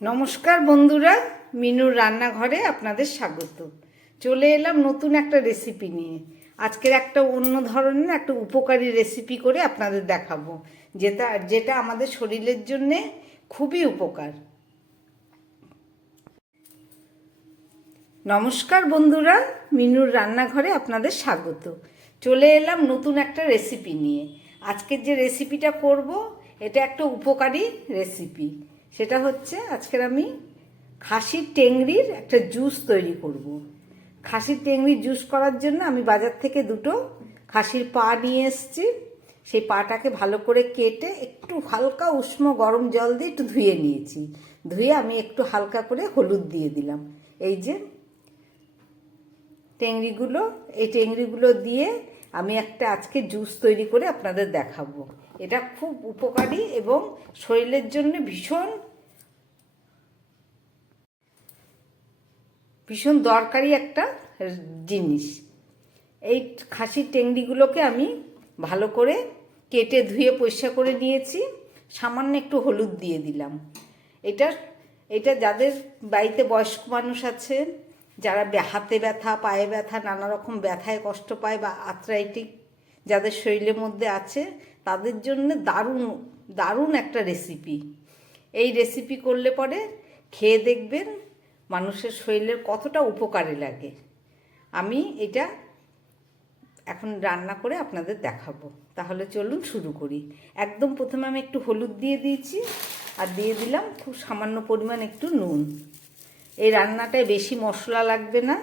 নমস্কার বন্ধুরা, মিনুর রান্নাঘরে আপনাদের স্বাগত। চলে এলাম নতুন একটা রেসিপি নিয়ে। আজকের একটা অন্য ধরনের একটা উপকারী রেসিপি করে আপনাদের দেখাবো, যেটা আমাদের শরীরের জন্যে খুবই উপকার। নমস্কার বন্ধুরা, মিনুর রান্নাঘরে আপনাদের স্বাগত। চলে এলাম নতুন একটা রেসিপি নিয়ে। আজকের যে রেসিপিটা করব, এটা একটা উপকারী রেসিপি। সেটা হচ্ছে, আজকের আমি খাসির টেংরির একটা জুস তৈরি করব। খাসির টেংরির জুস করার জন্য আমি বাজার থেকে দুটো খাসির পা নিয়ে এসেছি। সেই পাটাকে ভালো করে কেটে একটু হালকা উষ্ণ গরম জল দিয়ে একটু ধুয়ে নিয়েছি। ধুয়ে আমি একটু হালকা করে হলুদ দিয়ে দিলাম। এই যে এই টেংরিগুলো দিয়ে আমি একটা আজকে জুস তৈরি করে আপনাদের দেখাবো। এটা খুব উপকারী এবং শরীরের জন্য ভীষণ দরকারি একটা জিনিস। এই খাসির টেংরিগুলোকে আমি ভালো করে কেটে ধুয়ে পরিষ্কার করে নিয়েছি। সামান্য একটু হলুদ দিয়ে দিলাম। এটা যাদের বাড়িতে বয়স্ক মানুষ আছে, যারা হাতে ব্যথা, পায়ে ব্যথা, নানা রকম ব্যথায় কষ্ট পায়, বা আর্থ্রাইটিস যাদের শরীরের মধ্যে আছে, তাদের জন্য দারুণ দারুণ একটা রেসিপি। এই রেসিপি করলে পরে খেয়ে দেখবেন মানুষের শরীরের কতটা উপকারে লাগে। আমি এটা এখন রান্না করে আপনাদের দেখাবো। তাহলে চলুন শুরু করি। একদম প্রথমে আমি একটু হলুদ দিয়ে দিয়েছি, আর দিয়ে দিলাম খুব সামান্য পরিমাণ একটু নুন। এই রান্নাটায় বেশি মশলা লাগবে না।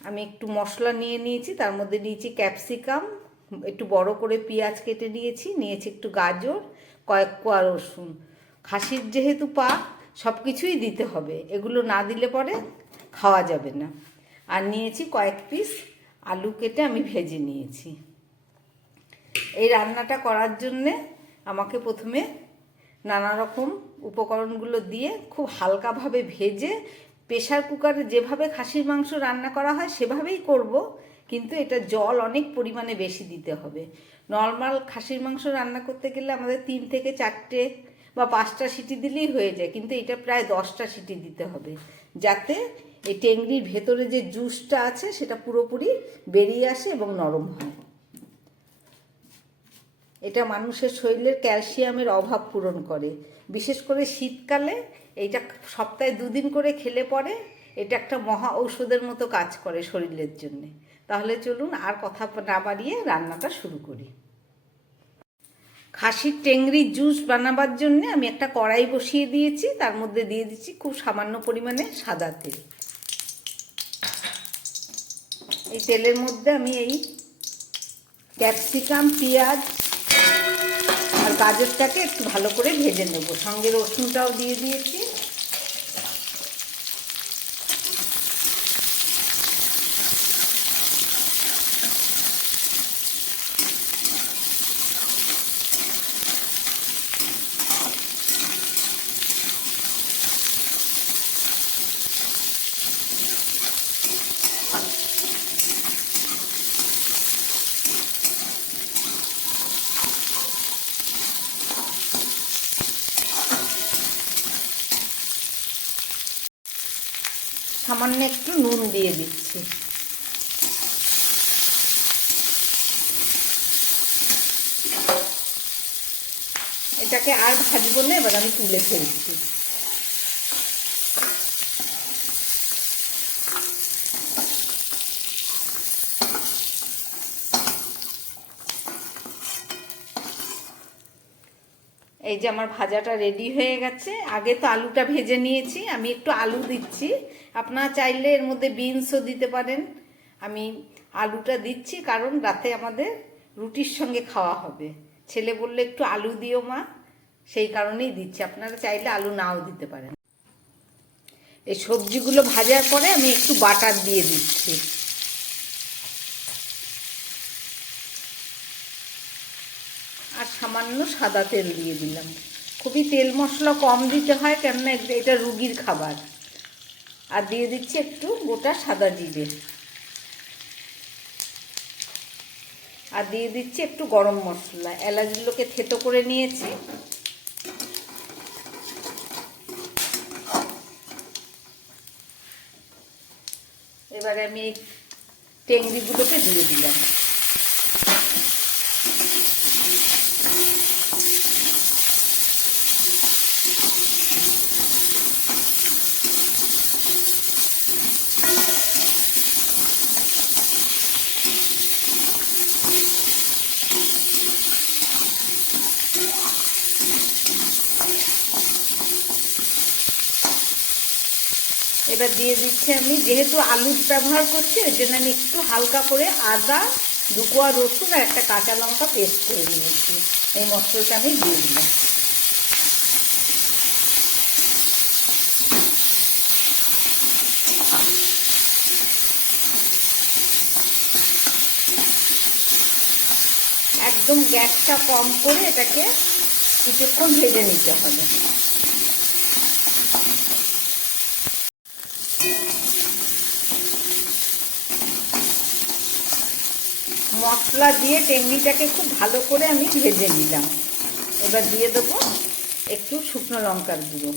আমি একটু মশলা নিয়ে নিয়েছি, তার মধ্যে নিয়েছি ক্যাপসিকাম, একটু বড় করে পেঁয়াজ কেটে নিয়েছি একটু গাজর, কয়েক কোয়া রসুন। খাসির যেহেতু পা, সব কিছুই দিতে হবে, এগুলো না দিলে পরে খাওয়া যাবে না। আর নিয়েছি কয়েক পিস আলু কেটে আমি ভেজে নিয়েছি। এই রান্নাটা করার জন্যে আমাকে প্রথমে নানা রকম উপকরণগুলো দিয়ে খুব হালকাভাবে ভেজে, প্রেশার কুকারে যেভাবে খাসির মাংস রান্না করা হয় সেভাবেই করব, কিন্তু এটা জল অনেক পরিমাণে বেশি দিতে হবে। নর্মাল খাসির মাংস রান্না করতে গেলে আমাদের 3 থেকে 4টে বা 5টা সিটি দিলেই হয়ে যায়, কিন্তু এটা প্রায় 10টা সিটি দিতে হবে, যাতে এই টেংরির ভেতরে যে জুসটা আছে সেটা পুরোপুরি বেরিয়ে আসে এবং নরম হয়। এটা মানুষের শরীরের ক্যালসিয়ামের অভাব পূরণ করে। বিশেষ করে শীতকালে এইটা সপ্তাহে 2 দিন করে খেলে পরে এটা একটা মহা ঔষধের মতো কাজ করে শরীরের জন্যে। তাহলে চলুন আর কথা না বাড়িয়ে রান্নাটা শুরু করি। খাসির টেংরির জুস বানাবার জন্য আমি একটা কড়াই বসিয়ে দিয়েছি, তার মধ্যে দিয়ে দিচ্ছি খুব সামান্য পরিমাণে সাদা তেল। এই তেলের মধ্যে আমি এই ক্যাপসিকাম, পেঁয়াজ আর গাজরটাকে একটু ভালো করে ভেজে নেব। সঙ্গে রসুনটাও দিয়ে দিয়েছি। সামান্য একটু নুন দিয়ে দিচ্ছি। এটাকে আর ভাজবো না, এবার আমি তুলে ফেলছি। এই যে আমার ভাজাটা রেডি হয়ে গেছে। আগে তো আলুটা ভেজে নিয়েছি, আমি একটু আলু দিচ্ছি। আপনারা চাইলে এর মধ্যে বিনসও দিতে পারেন। আমি আলুটা দিচ্ছি কারণ রাতে আমাদের রুটির সঙ্গে খাওয়া হবে। ছেলে বললে একটু আলু দিও মা, সেই কারণেই দিচ্ছি। আপনারা চাইলে আলু নাও দিতে পারেন। এই সবজিগুলো ভাজার পরে আমি একটু বাটার দিয়ে দিচ্ছি। আর সামান্য সাদা তেল দিয়ে দিলাম। খুবই তেল মশলা কম দিতে হয়, কেননা এটা রুগীর খাবার। আর দিয়ে দিচ্ছি একটু গোটা সাদা জিরে। আর দিয়ে দিচ্ছি একটু গরম মশলা। এলাচগুলোকে থেতো করে নিয়েছি। এবারে আমি টেংরিগুলোকে দিয়ে দিলাম। এবার দিয়ে দিচ্ছি আমি, যেহেতু আলুর ব্যবহার করছি ওই জন্য আমি একটু হালকা করে আদা, 2 কোয়া রসুন আর একটা কাঁচা লঙ্কা পেস্ট করে নিয়েছি। এই মশলাটা আমি দিয়ে দিলাম। একদম গ্যাসটা কম করে এটাকে কিছুক্ষণ ভেজে নিতে হবে। মশলা দিয়ে টেংরিটাকে খুব ভালো করে আমি ভেজে নিলাম। এবার দিয়ে দেবো একটু শুকনো লঙ্কার গুঁড়ো,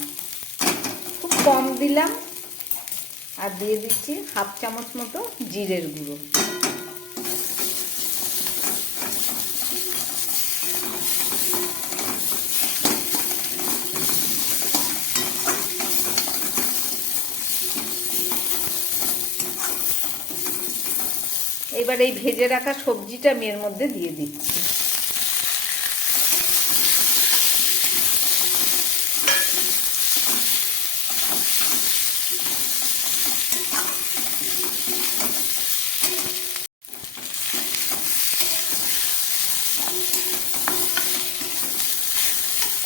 খুব কম দিলাম, আর দিয়ে দিচ্ছি 1/2 চামচ মতো জিরের গুঁড়ো। এবার এই ভেজে রাখা সবজিটা আমি এর মধ্যে দিয়ে দিচ্ছি।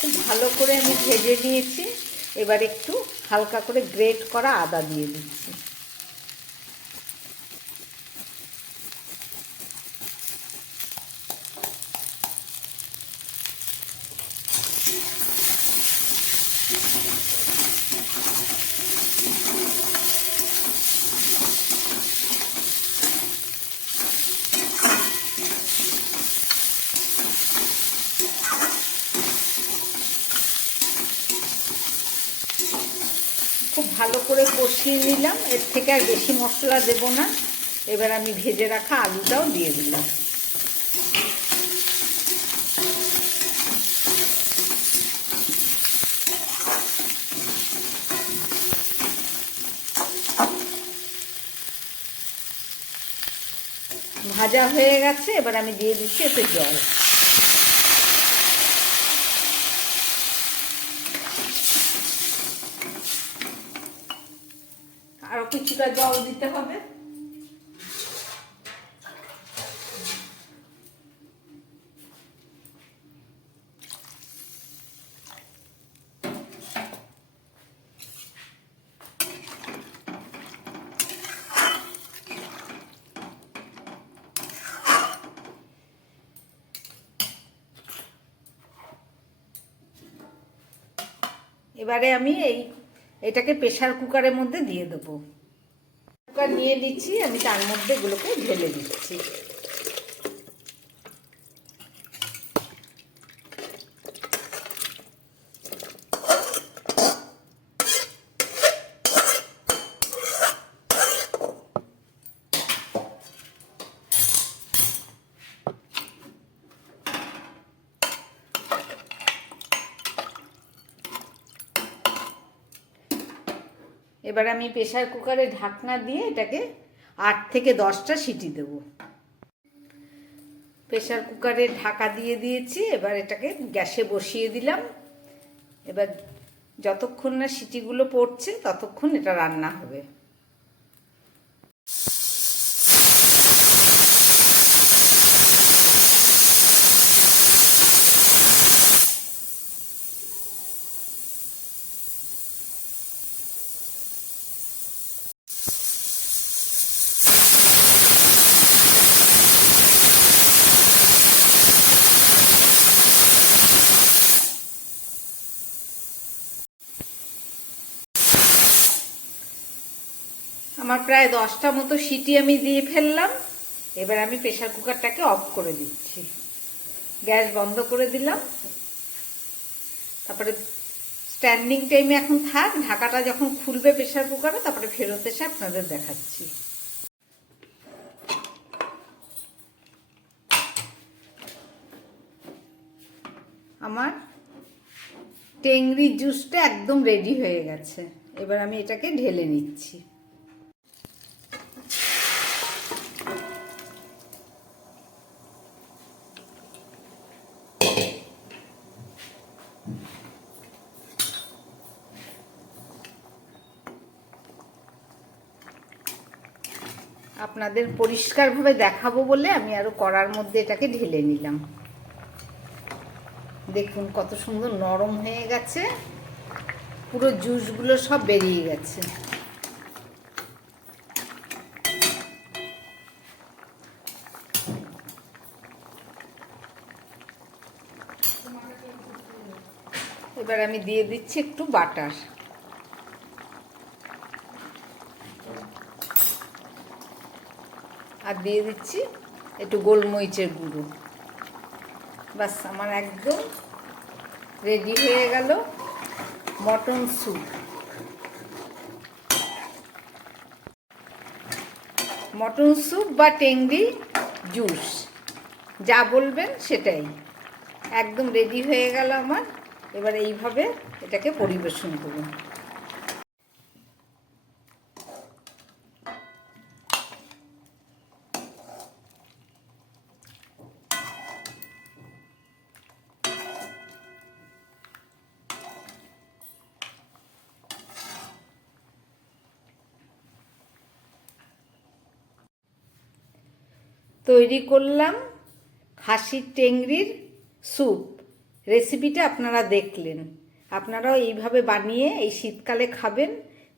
খুব ভালো করে আমি ভেজে নিয়েছি। এবার একটু হালকা করে গ্রেট করা আদা দিয়ে দিচ্ছি। খুব ভালো করে কষিয়ে নিলাম, এর থেকে আর বেশি মশলা দেব না। এবার আমি ভেজে রাখা আলুটাও দিয়ে দিলাম। ভাজা হয়ে গেছে, এবার আমি দিয়ে দিচ্ছি একটু জল। আরো কিছুটা জল দিতে হবে। এবারে আমি এটাকে প্রেসার কুকারের মধ্যে দিয়ে দেবো। কুকার নিয়ে নিচ্ছি, আমি তার মধ্যে এগুলোকে ঢেলে দিচ্ছি। এবার আমি প্রেসার কুকারে ঢাকনা দিয়ে এটাকে 8 থেকে 10টা সিটি দেব। প্রেসার কুকারে ঢাকা দিয়ে দিয়েছি, এবার এটাকে গ্যাসে বসিয়ে দিলাম। এবার যতক্ষণ না সিটিগুলো পড়ছে ততক্ষণ এটা রান্না হবে। আমার প্রায় 10টা মতো সিটি আমি দিয়ে ফেললাম। এবার আমি প্রেসার কুকারটাকে অফ করে দিচ্ছি, গ্যাস বন্ধ করে দিলাম। তারপরে স্ট্যান্ডিং টাইমে এখন থাক, ঢাকাটা যখন খুলবে প্রেসার কুকারে তারপরে ফেরত এসে আপনাদের দেখাচ্ছি। আমার টেংরি জুসটা একদম রেডি হয়ে গেছে। এবার আমি এটাকে ঢেলে নিচ্ছি। আপনাদের পরিষ্কারভাবে দেখাবো বলে আমি আরো কড়ার মধ্যে এটাকে ঢেলে নিলাম। দেখুন কত সুন্দর নরম হয়ে গেছে, পুরো জুসগুলো সব বেরিয়ে গেছে। এবার আমি দিয়ে দিচ্ছি একটু বাটার। আর দিয়ে দিচ্ছি একটু গোলমরিচের গুঁড়ো। বাস আমার একদম রেডি হয়ে গেল মটন স্যুপ। মটন স্যুপ বা টেংরি জুস, যা বলবেন সেটাই। একদম রেডি হয়ে গেল আমার। এবার এইভাবে এটাকে পরিবেশন করুন। তৈরি করলাম খাসির টেংরির স্যুপ। রেসিপিটা আপনারা দেখলেন। আপনারাও এইভাবে বানিয়ে এই শীতকালে খাবেন।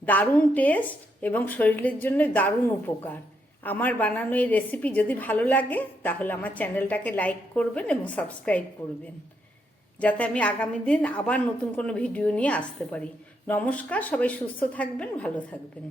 দারুণ টেস্ট এবং শরীরের জন্য দারুণ উপকার। আমার বানানো এই রেসিপি যদি ভালো লাগে তাহলে আমার চ্যানেলটাকে লাইক করবেন এবং সাবস্ক্রাইব করবেন, যাতে আমি আগামী দিন আবার নতুন কোনো ভিডিও নিয়ে আসতে পারি। নমস্কার, সবাই সুস্থ থাকবেন, ভালো থাকবেন।